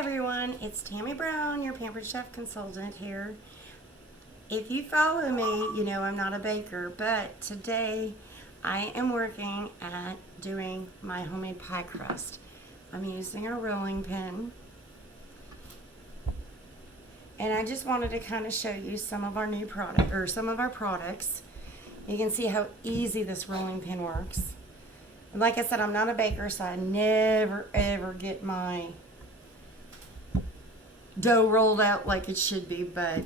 everyone, it's Tammy Brown, your Pampered Chef Consultant here. If you follow me, you know I'm not a baker, but today I am working at doing my homemade pie crust. I'm using a rolling pin, and I just wanted to kind of show you some of our new product, or some of our products. You can see how easy this rolling pin works. And like I said, I'm not a baker, so I never ever get my dough rolled out like it should be, but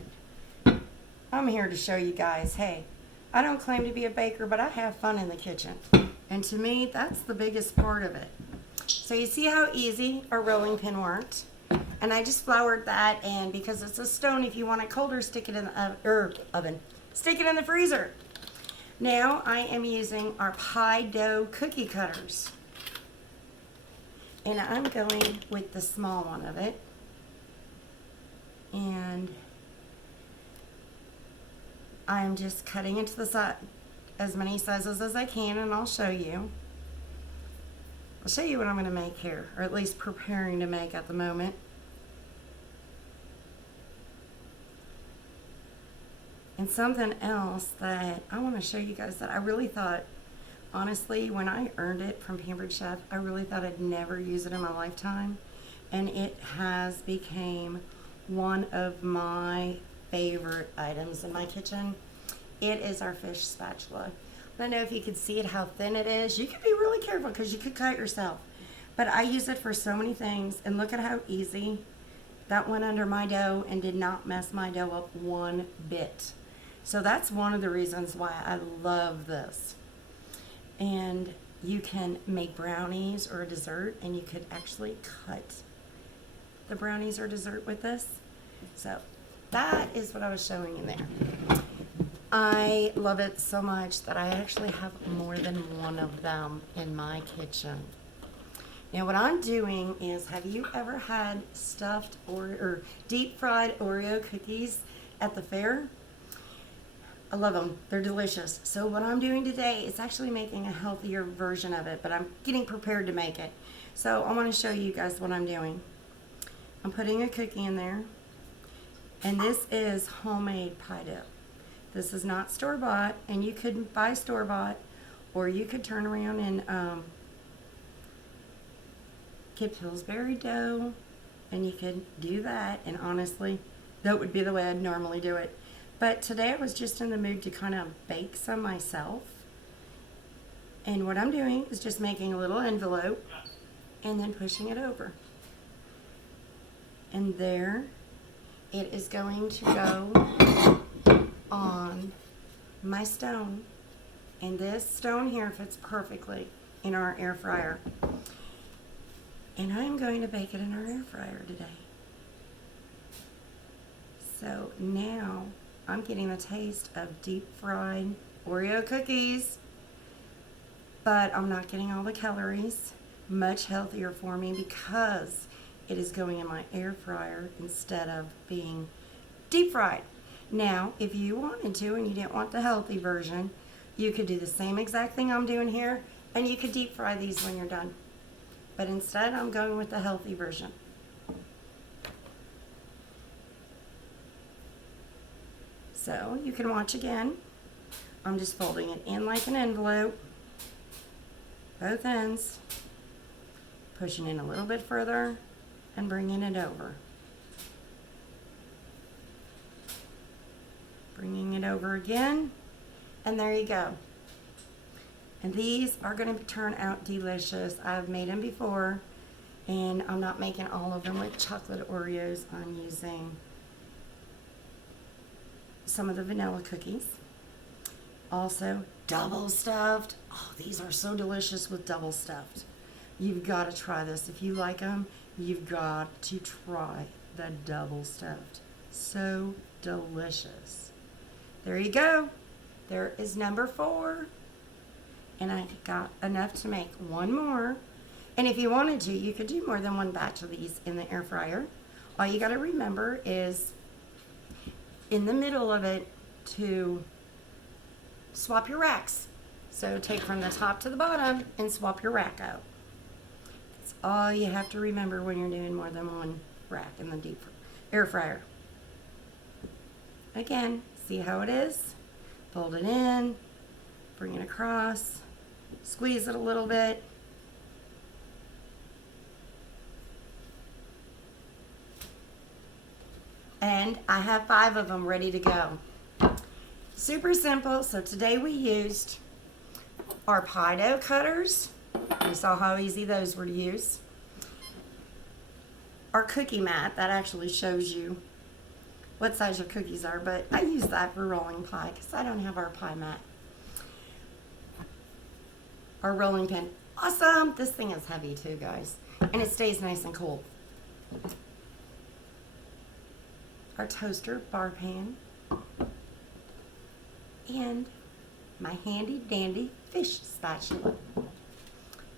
I'm here to show you guys, hey, I don't claim to be a baker, but I have fun in the kitchen. And to me, that's the biggest part of it. So you see how easy our rolling pin worked? And I just floured that, and because it's a stone, if you want it colder, stick it in the oven. Stick it in the freezer. Now I am using our pie dough cookie cutters. And I'm going with the small one of it. And I'm just cutting into the size, as many sizes as I can, and I'll show you. I'll show you what I'm going to make here, or at least preparing to make at the moment. And something else that I want to show you guys that I really thought, honestly, when I earned it from Pampered Chef, I really thought I'd never use it in my lifetime. And it has become one of my favorite items in my kitchen. It is our fish spatula. I don't know if you can see it, how thin it is. You can be really careful because you could cut yourself. But I use it for so many things, and look at how easy that went under my dough and did not mess my dough up one bit. So that's one of the reasons why I love this. And you can make brownies or a dessert, and you could actually cut the brownies or dessert with this. So that is what I was showing you there. I love it so much that I actually have more than one of them in my kitchen. Now what I'm doing is, have you ever had stuffed or deep fried Oreo cookies at the fair? I love them. They're delicious. So what I'm doing today is actually making a healthier version of it, but I'm getting prepared to make it. So I want to show you guys what I'm doing. I'm putting a cookie in there, and this is homemade pie dough. This is not store-bought, and you could buy store-bought, or you could turn around and get Pillsbury dough, and you could do that, and honestly, that would be the way I'd normally do it. But today I was just in the mood to kind of bake some myself. And what I'm doing is just making a little envelope and then pushing it over. And there it is going to go on my stone. And this stone here fits perfectly in our air fryer. And I'm going to bake it in our air fryer today. So now I'm getting the taste of deep fried Oreo cookies, but I'm not getting all the calories. Much healthier for me because it is going in my air fryer instead of being deep fried. Now, if you wanted to and you didn't want the healthy version, you could do the same exact thing I'm doing here, and you could deep fry these when you're done. But instead, I'm going with the healthy version. So you can watch again. I'm just folding it in like an envelope, both ends, pushing in a little bit further and bringing it over. Bringing it over again, and there you go. And these are going to turn out delicious. I've made them before, and I'm not making all of them with chocolate Oreos. I'm using some of the vanilla cookies. Also, double stuffed. Oh, these are so delicious with double stuffed. You've got to try this. If you like them, you've got to try the double stuffed. So delicious. There you go. There is number 4. And I got enough to make one more. And if you wanted to, you could do more than one batch of these in the air fryer. All you got to remember is in the middle of it to swap your racks. So take from the top to the bottom and swap your rack out. That's all you have to remember when you're doing more than one rack in the air fryer. Again, see how it is? Fold it in, bring it across, squeeze it a little bit. And I have 5 of them ready to go. Super simple. So today we used our pie dough cutters. You saw how easy those were to use. Our cookie mat, that actually shows you what size your cookies are, but I use that for rolling pie because I don't have our pie mat. Our rolling pin. Awesome! This thing is heavy too, guys. And it stays nice and cool. Our toaster bar pan. And my handy dandy fish spatula.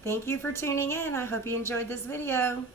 Thank you for tuning in. I hope you enjoyed this video.